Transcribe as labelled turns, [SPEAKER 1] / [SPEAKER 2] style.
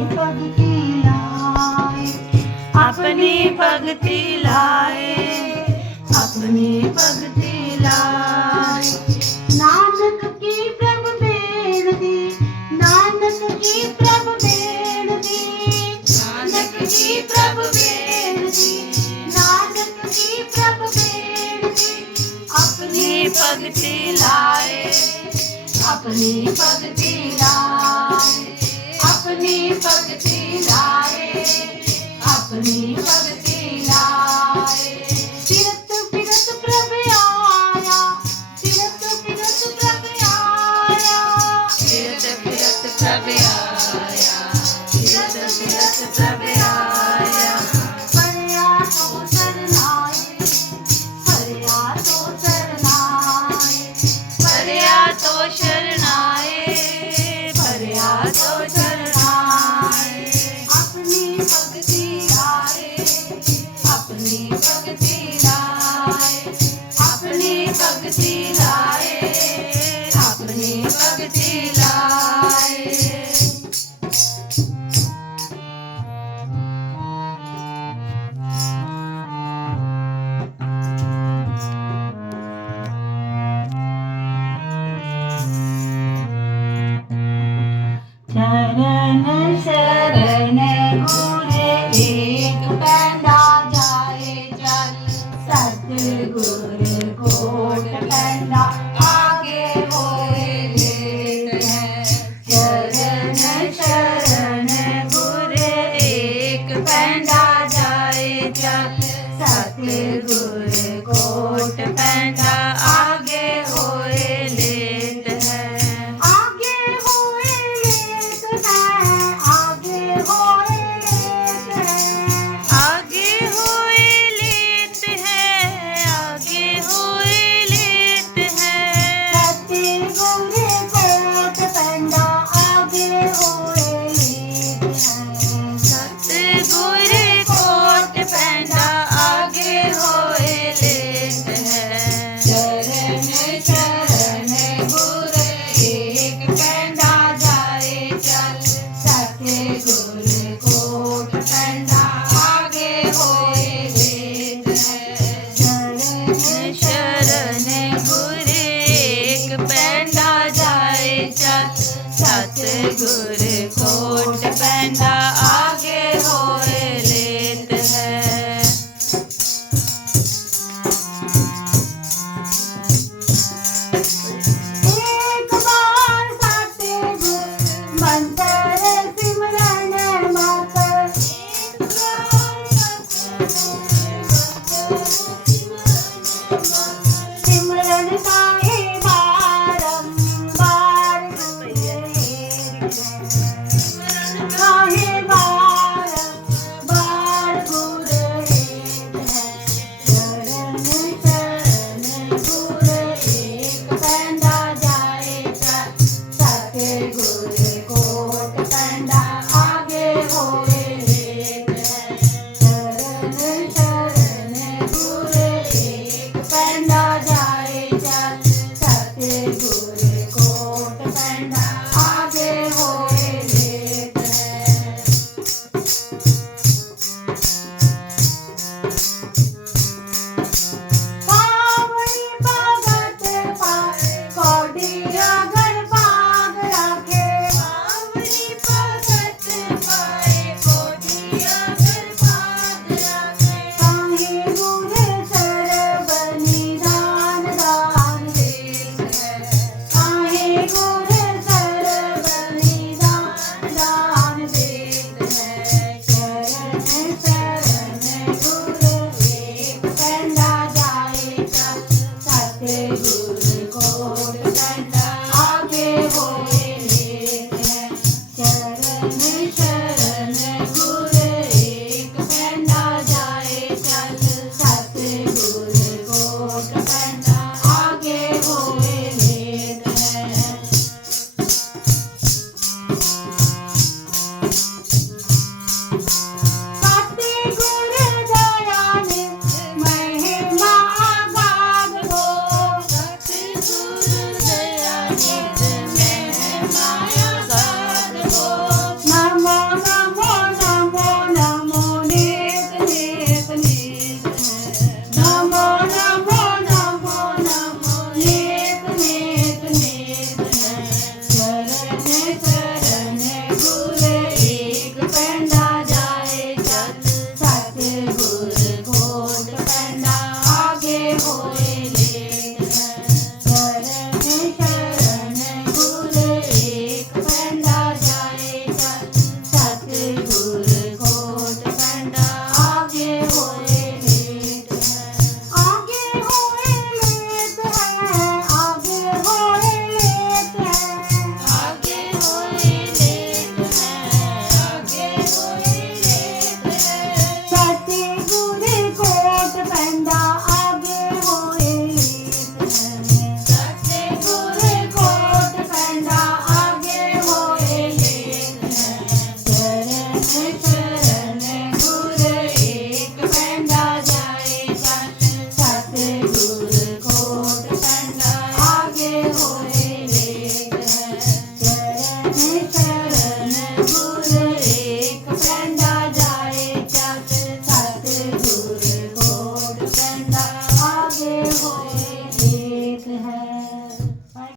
[SPEAKER 1] भक्ति लाए
[SPEAKER 2] अपनी भक्ति लाए अपनी भक्ति लाए।
[SPEAKER 1] नानक की प्रभ बेड़ दी नानक की प्रभ बेड़ दी।
[SPEAKER 2] नानक की प्रभु बेड़ दी।
[SPEAKER 1] नानक की प्रभु बेड़ दी।
[SPEAKER 2] अपनी भक्ति लाए अपनी भक्ति लाए। अपनी भक्ति लाए अपनी भक्ति
[SPEAKER 1] Thanks. el Yeah.